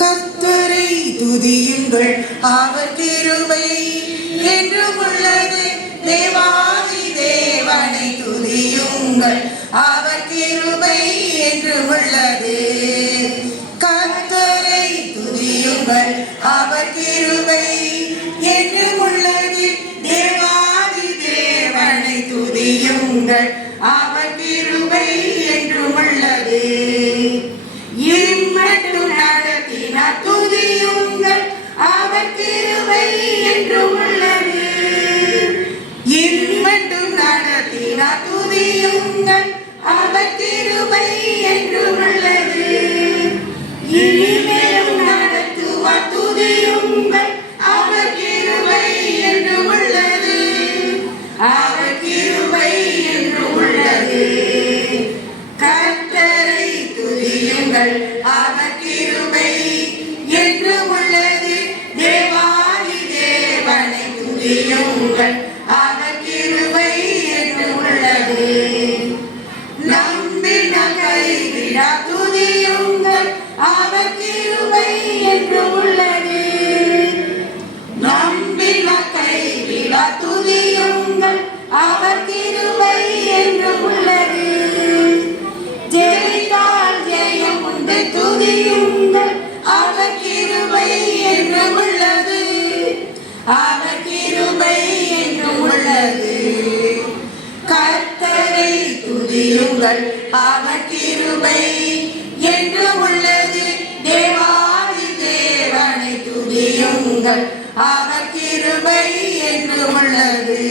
கர்த்தரை துதியுங்கள், அவர் கிருபை என்றும் உள்ளது. தேவாதி தேவனை துதியுங்கள், அவர் கிருபை என்றும் உள்ளது. கர்த்தரை துதியுங்கள், அவர் கிருபை என்றும் உள்ளது. தேவாதி தேவனை துதியுங்கள், அவர் கிருபை என்றும் உள்ளது. இம்மட்டும் நடத்தினார் துதியுங்கள், அவர் கிருபை என்றும் உள்ளது. இம்மட்டும் நடத்தினார் துதியுங்கள், அவர் கிருபை என்றும் உள்ளது. இனிமேலும் நடத்துவார் துதியுங்கள், அவர் கிருபை என்றும் உள்ளது. அவர் கிருபை என்றும் உள்ளது. கர்த்தரை துதியுங்கள், அவர் கிருபை என்றும் உள்ளது. தேவாதி தேவனை துதியுங்கள், அவர் கிருபை என்றும் உள்ளது. நம்பின கைவிடா துதியுங்கள், அவர் கிருபை என்றும் உள்ளது. நம்பின கைவிடா துதியுங்கள், அவர் கிருபை என்றும் உள்ளது. ஜெயித்தால் ஜெயம் உண்டு துதியுங்கள், அவர் கிருபை என்றும் உள்ளது. அவர் கிருபை என்றும் உள்ளது. கர்த்தரை துதியுங்கள், அவர் கிருபை என்றும் உள்ளது. தேவாதி தேவனை துதியுங்கள், அவர் கிருபை என்றும் உள்ளது.